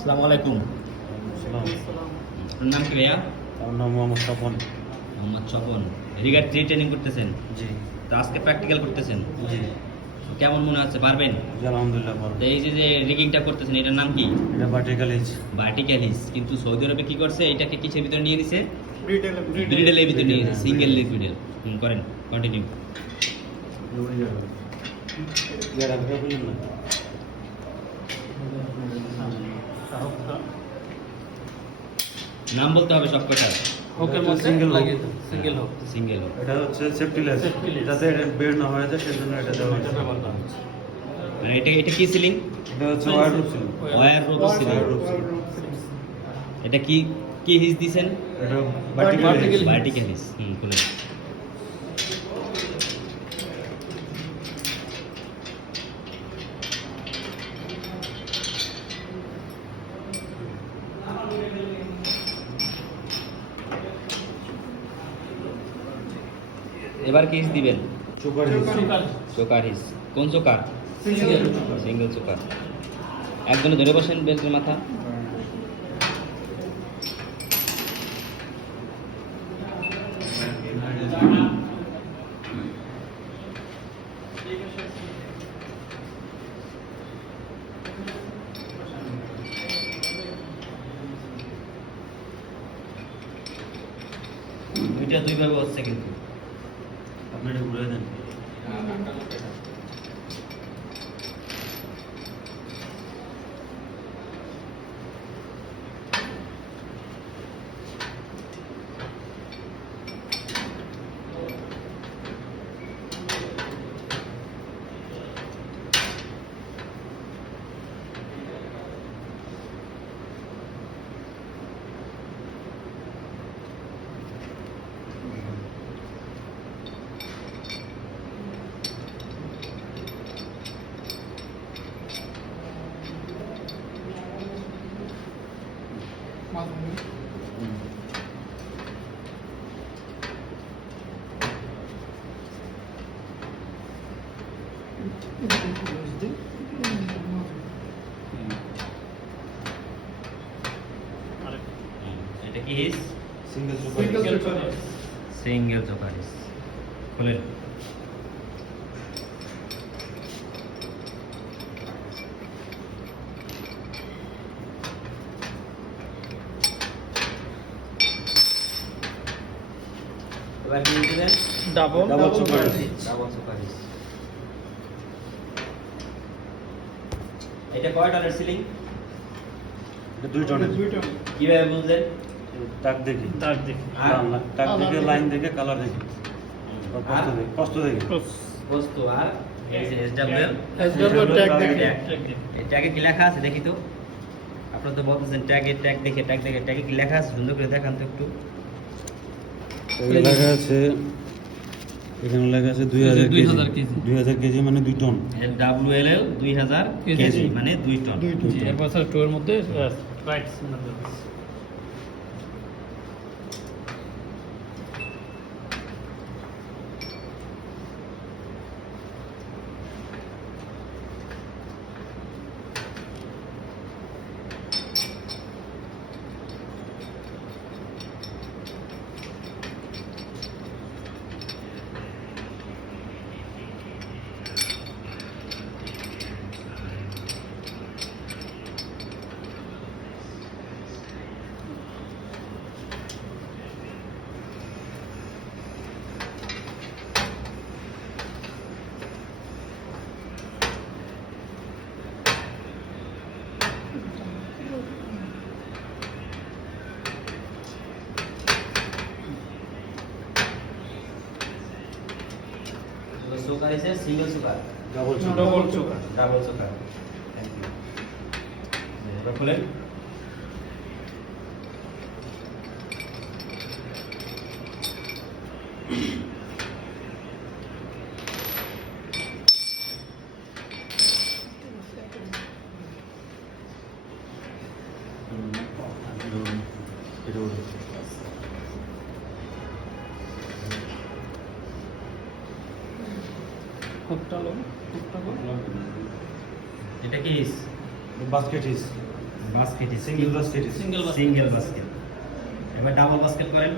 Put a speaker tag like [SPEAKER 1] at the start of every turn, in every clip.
[SPEAKER 1] আসসালামু আলাইকুম। আপনার নাম কি ভাইয়া?
[SPEAKER 2] আমার নাম Mohammad Swapan.
[SPEAKER 1] Mohammad Swapan. Rigger three training করতেছেন?
[SPEAKER 2] জি।
[SPEAKER 1] তো আজকে প্র্যাকটিক্যাল করতেছেন?
[SPEAKER 2] জি।
[SPEAKER 1] কেমন মনে হচ্ছে পারবেন?
[SPEAKER 2] আলহামদুলিল্লাহ
[SPEAKER 1] তো এই যে যে রিগিংটা করতেছেন এটার নাম কি?
[SPEAKER 2] এটা ভার্টিক্যাল এজ
[SPEAKER 1] ভার্টিক্যাল হিস কিন্তু সৌদি আরবে কি করছে? এটাকে কিসের ভিতরে নিয়ে নিছে? ব্রিডেলের ভিতরে নিয়ে নিছে। সিঙ্গেল লিকুইডেল করেন। কন্টিনিউ নাম বলতে হবে সব কটা।
[SPEAKER 3] ওকে মধ্যে
[SPEAKER 2] single
[SPEAKER 3] লাগিয়ে সিঙ্গেল হোক।
[SPEAKER 1] সিঙ্গেল হোক।
[SPEAKER 2] এটা হচ্ছে সেফটি লেস যাতে এটা বের না হয়ে যায় সেজন্য এটা দেওয়া
[SPEAKER 3] এটা
[SPEAKER 2] হয়েছে
[SPEAKER 3] ব্যবহার করা
[SPEAKER 1] মানে এটা এটা কি সিলিং
[SPEAKER 2] এটা হচ্ছে wire
[SPEAKER 1] rope sling
[SPEAKER 2] Wire rope ছিল।
[SPEAKER 1] এটা কি কি হিস দিছেন?
[SPEAKER 2] এটা ভার্টিক্যাল
[SPEAKER 1] ভার্টিক্যাল হিস হুম এবার কি হিস দিবেন? চোকার হিস। কোন চোকার?
[SPEAKER 3] Single
[SPEAKER 1] single choker. একজনে ধরে বসেন বেল্টের মাথা। দুইটা দুইভাবে হচ্ছে কিন্তু।
[SPEAKER 2] ঘুরে দেন
[SPEAKER 1] হুম, এটা কি হিস
[SPEAKER 2] সিঙ্গেল সুপার
[SPEAKER 1] সিঙ্গেল চোকার হিস এবার কি দিলেন
[SPEAKER 3] double
[SPEAKER 2] Double super
[SPEAKER 1] double choker এটা কয় টনের সিলিং
[SPEAKER 2] এটা দুই টনের।
[SPEAKER 1] কীভাবে বুঝলেন?
[SPEAKER 2] টাক দেখি।
[SPEAKER 3] তার দেখি।
[SPEAKER 1] আর?
[SPEAKER 2] দেখে লাইন দেখে কালার দেখি। কষ্ট দেখে কষ্ট
[SPEAKER 1] আর? এই যে এসডব্লিউ
[SPEAKER 3] SW ট্যাগ
[SPEAKER 1] কি লেখা আছে? দেখি তো। আপনার তো বলতেছেন ট্যাগে ট্যাগ দেখে ট্যাগ দেখে। ট্যাগে কি লেখা আছে? সুন্দর করে দেখান তো একটু।
[SPEAKER 2] লেখা আছে এখানে লেখা আছে দুই হাজার
[SPEAKER 3] দুই
[SPEAKER 2] কেজি।
[SPEAKER 3] হাজার
[SPEAKER 2] দুই হাজার কেজি মানে দুই টন।
[SPEAKER 1] ডাব্লিউ এল এল দুই হাজার
[SPEAKER 3] কেজি।
[SPEAKER 1] কেজি। মানে দুই টন।
[SPEAKER 3] এক বছর টুয়ের মধ্যে right
[SPEAKER 1] is a single sugar
[SPEAKER 2] double
[SPEAKER 3] double sugar
[SPEAKER 1] double sugar thank you এবার খুলেন
[SPEAKER 3] হুকটা লো হুকটা লো।
[SPEAKER 1] এটা কি
[SPEAKER 2] basket his
[SPEAKER 1] basket
[SPEAKER 2] is single basket
[SPEAKER 3] single basket.
[SPEAKER 1] Single basket এবার ডাবল বাস্কেট করেন।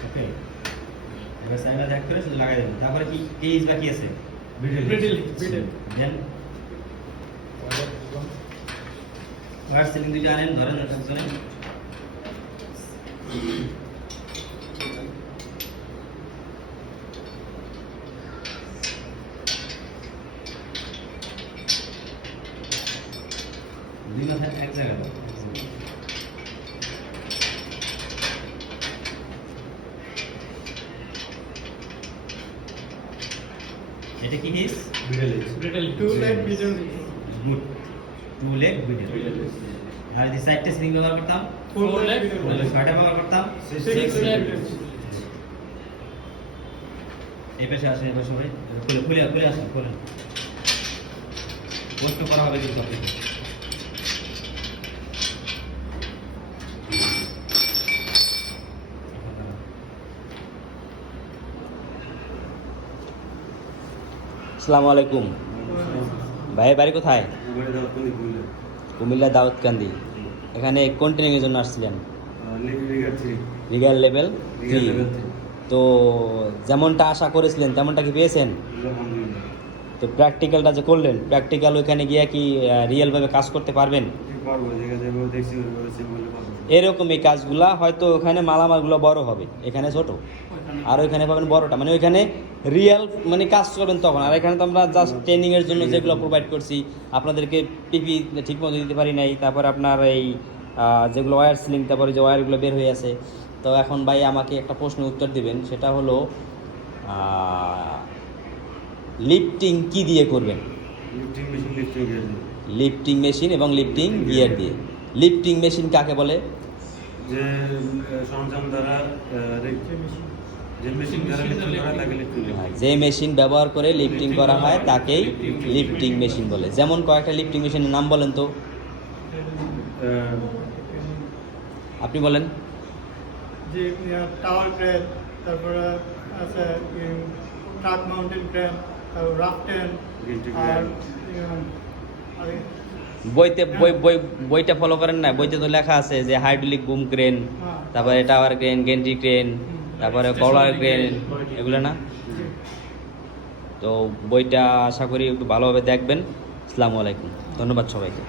[SPEAKER 1] ওকে এবার সাইডটা দেখ করে শুধু লাগাই দেবেন। তারপরে কি কেজ বাকি আছে?
[SPEAKER 2] Middle
[SPEAKER 3] Middle,
[SPEAKER 2] is-
[SPEAKER 3] middle.
[SPEAKER 1] Then war ceiling দুটো আনেন ধরেন একজনে দুই এক জায়গায় এটা কি হিস
[SPEAKER 2] Middle is-
[SPEAKER 3] Middle, two leg
[SPEAKER 1] good two leg বিডল আর যদি চারটে স্প্রিং ব্যবহার করতাম? ছয়টা ব্যবহার করতাম? এই পাশে আসেন এবার সবাই। খুলে খুলে খুলে আসেন খুলে। প্রশ্ন করা হবে কিন্তু আপনাকে। আসসালামু আলাইকুম। ভাই বাড়ি কোথায়? কুমিল্লা দাউদকান্দি। এখানে কোন ট্রেনিংয়ের জন্য আসছিলেন। Regal level. তো যেমনটা আশা করেছিলেন, তেমনটা কি পেয়েছেন? তো প্র্যাকটিক্যালটা যে করলেন প্র্যাকটিক্যাল ওইখানে গিয়ে কি রিয়েলভাবে কাজ করতে পারবেন। এরকম এই কাজগুলা হয়তো ওখানে মালামালগুলো বড় হবে, এখানে ছোট। আর ওইখানে পাবেন বড়টা। মানে ওইখানে রিয়েল মানে কাজ করবেন তখন। আর এখানে তো আমরা জাস্ট ট্রেনিংয়ের জন্য যেগুলো প্রোভাইড করছি আপনাদেরকে পিপি ঠিকমতো দিতে পারি নাই। তারপর আপনার এই যেগুলো ওয়্যার সিলিং তারপরে যে ওয়্যারগুলো বের হয়ে আছে। তো এখন ভাই আমাকে একটা প্রশ্নের উত্তর দিবেন সেটা হলো লিফটিং কি দিয়ে করবেন। লিফটিং মেশিন এবং লিফটিং গিয়ার দিয়ে। লিফটিং মেশিন কাকে বলে?
[SPEAKER 2] যে সরঞ্জাম দ্বারা যে মেশিন।
[SPEAKER 1] হ্যাঁ, যে মেশিন ব্যবহার করে লিফটিং করা হয় তাকেই লিফটিং মেশিন বলে। যেমন কয়েকটা লিফটিং মেশিনের নাম বলেন তো। আপনি বলেন।
[SPEAKER 3] যে টাওয়ার ক্রেন তারপরে আছে truck mountain crane rough terrain আর
[SPEAKER 1] বইতে বই বই বইটা ফলো করেন না? বইতে তো লেখা আছে যে হাইড্রোলিক বুম ক্রেন তারপরে টাওয়ার ক্রেন গেন্ট্রি ক্রেন তারপরে ক্রেন এগুলো না? তো বইটা আশা করি একটু ভালোভাবে দেখবেন। আসসালামু আলাইকুম। ধন্যবাদ সবাইকে।